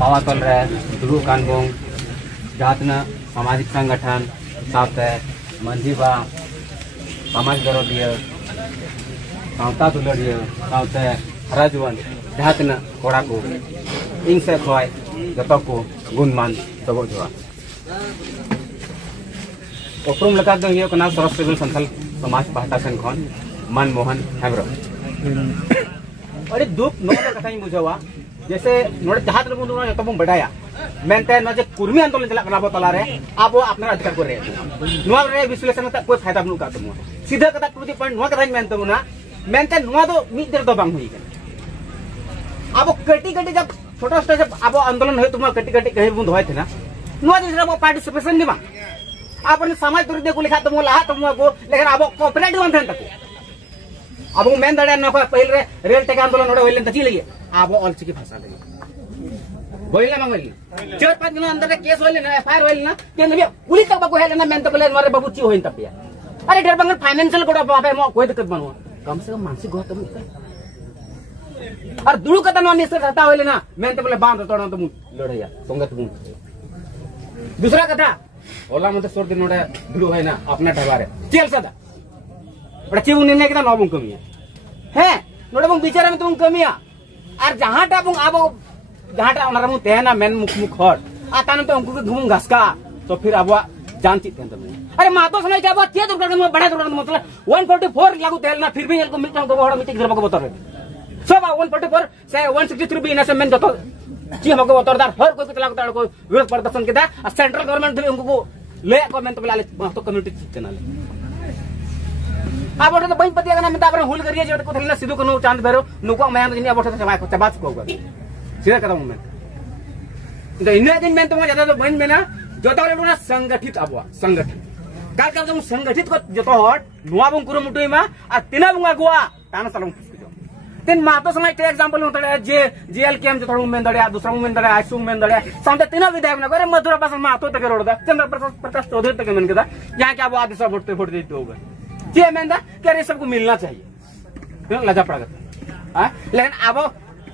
पावातल रे दुड़ुब कान बंग जहाँ तना सामाजिक संगठन साथे मंझी बा समाज दरदिया सावता दुलड़िया साथे हरा जुआन जहाँ तना कोड़ा को इन से खोय जतो को गुणमान तबो जोआ उपरुम लगा दो ये कना सरस सिविल संथाल समाज पाहता सन खन मनमोहन हेम्ब्रम अरे दुख नोरे कथा बुझावा जैसे नोरे जहाँ तक बुन जतो बन बडाया मेनते नजे कुर्मी आंदोलन चला कना तला रे अब अपना अधिकार को रे नोआ रे विश्लेषण में कोई फायदा बनु का तुम सीधा कथा टू द पॉइंट नोआ कथा मेनते मुना मेनते नोआ दो मिद देर दो बांग हुई अब कटी कटी जब छोटा छोटा जब अब आंदोलन है तुम कटी कटी कहीं बुन होय थे ना नोआ जिसरा पार्टिसिपेशन निबा आपने समाज तुरी दे को लिखा तुम लहा तुम को लेकिन अब कोऑपरेटिव अंधन तक अब मेन दड़े न पहले रेल टेक आंदोलन नोडे होइलन तची लगे अब ऑलचिकी भाषा लगे होइला मंगली 4-5 दिन अंदर केस होइले ना एफआईआर होइले ना के नबी पुलिस तक बको हेले ना मेन तो बोले मारे बाबू ची होइन तपिया अरे ढेर बंगन फाइनेंशियल कोड बापे मो कोई दिक्कत बनवा कम से कम मानसिक गौतम और दुळु कता नो निसर रहता होइले ना मेन तो बोले बांध तोड़ तो लड़ैया संगत मु दूसरा कथा ओला मते सोर दिन नोडे दुळु है ना अपना ठबारे चल सदा बड़ा चिबु निर्णय किता नबुं कमिया है नोडे बंग बिचारा में तुम कमिया और जहां टा बंग आबो जहां टा ओना रमु तेना मेन मुख मुख हट आतान तो हमको घुमु घसका तो फिर अब जान चित अरे मातो समय के अब चे दुर्गा में बड़ा दुर्गा मतलब 144 लागू तेल ना फिर भी इनको मिलता को बड़ा मिटिंग करबो बतर सब 144 से 163 भी इनसे मेन जतो जी हमको बतरदार हर कोई के लागू को विरोध प्रदर्शन के दा सेंट्रल गवर्नमेंट भी उनको ले को मेन तो बोला तो कम्युनिटी चैनल अब तो बइन पतिया का नाम तापर हुल करिए जो को थलना सिधु कनो चांद बेरो नुको मयान दिन अब तो समाज को चबाच को सीधा कदम में तो इन दिन में तो ज्यादा तो बइन में ना जो तो लोना संगठित अब संगठित काल का तुम संगठित को जो तो हट नुआ बंग कुरो मुटुई मा आ तिना बंगा गुआ ताना सलम तीन मातो समय के एग्जांपल होता जे जेएल केम जो थोड़ा में दड़िया दूसरा में दड़िया आसु में दड़िया सामने तीन विधायक न करे मधुरा पास मातो तक रोडदा चंद्र प्रकाश चौधरी तक मन केदा यहां के अब आदि सब वोट देते होगा जे मेंदा क्या रे सबको मिलना चाहिए लजा पड़ा हां लेकिन अब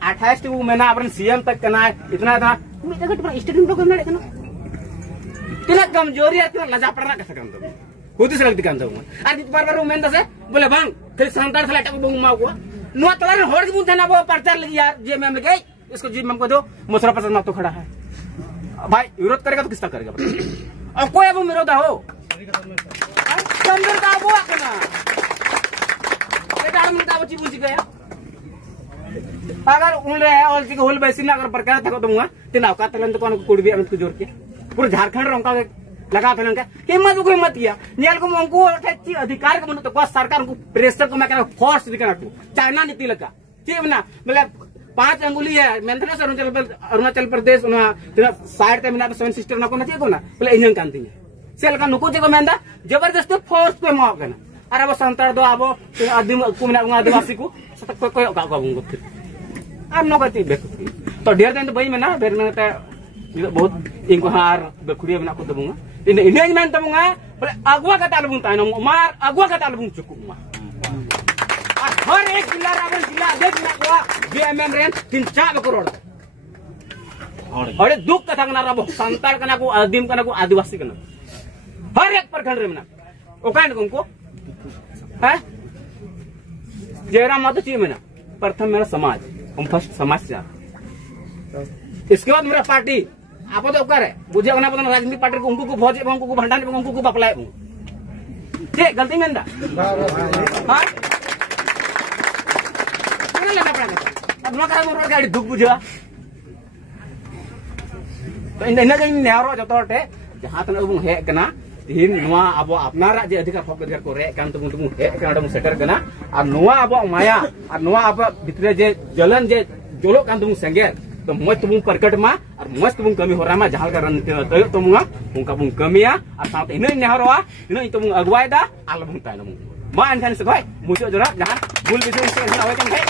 28 टू महीना अपन सीएम तक करना इतना था जगह पर स्टेडियम को करना लेकिन इतना कमजोरी है इतना लजा पड़ना कैसे करन तो खुद से लगती कान तो आज बार-बार मेंदा से बोले बांग फिर संतान से लटक बंग माको नो तलान होड़ बुन थाना वो प्रचार लगी यार जे मैम लगे इसको जी मैम को दो मुसरा पर ना तो खड़ा है भाई विरोध करेगा तो किसका करेगा और कोई अब विरोध हो संदर का वो करना बेटा हम का बच्ची पूछ गया अगर उन रहे और जी होल बेसिन अगर प्रकार था तो मुआ तिना का तलन तो कौन कुड़ भी अमित को जोर के पूरा झारखंड रोंका लगा था उनका कि मत कोई मत किया नेल को मंगू अधिकार का मन तो सरकार को प्रेशर को मैं कहना फोर्स दिखना तू चाइना नीति लगा ठीक ना मतलब 5 अंगुली है मेंथनेस अरुणाचल प्रदेश ना साइड ते मिना 7 सिस्टर ना को ना को ना बोले इंजन कांती है सेल का नुको जे को मेंदा जबरदस्ती फोर्स पे मार करना अरे अब संतर दो अब आदिम को मिना आदिवासी को कोई कोई का बुंगो फिर अब नो गति बेकुती तो ढेर दिन तो बई में ना ढेर में बहुत इनको हार बखुड़िया बना को दबूंगा इन इंडियन मैन दबूंगा बोले अगवा का तालबुंग तानो मार अगवा का तालबुंग चुकुमा हर एक जिला रावण जिला देख ना को बीएमएम रेन 3-4 करोड़ अरे दुख कथा कना रबो संताल कना को आदिम कना को आदिवासी कना हर एक प्रखंड रे मना ओकान को है जयराम मातो ची मना प्रथम मेरा समाज हम फर्स्ट समाज से इसके बाद मेरा पार्टी आप तो करे बुझे बना पता राजनीतिक पार्टी को उनको भोज उनको भंडार उनको बपलाए ठीक गलती में हां लगा पड़ा अब नका मोर गाड़ी दुख बुझा तो इन नेहरो जतोटे जहां तन अब हे कना तीन नोआ अब अपनारा जे अधिकार हक अधिकार को रे कान तुम हे कना तुम सेटर कना और नोआ अब माया और नोआ अब भितरे जे जलन जे जोलो कान तुम संगे तो मत तुम प्रकट मा और मस्त तुम कमी हो रहा मा जहां का रणनीति तो तुम उनका तुम कमिया और साथ इन नेहरोआ इन तुम अगवाय दा आल बुं ताय नमु मा अनखान से भाई मुझे जरा जहां भूल विषय से ना होय कन भाई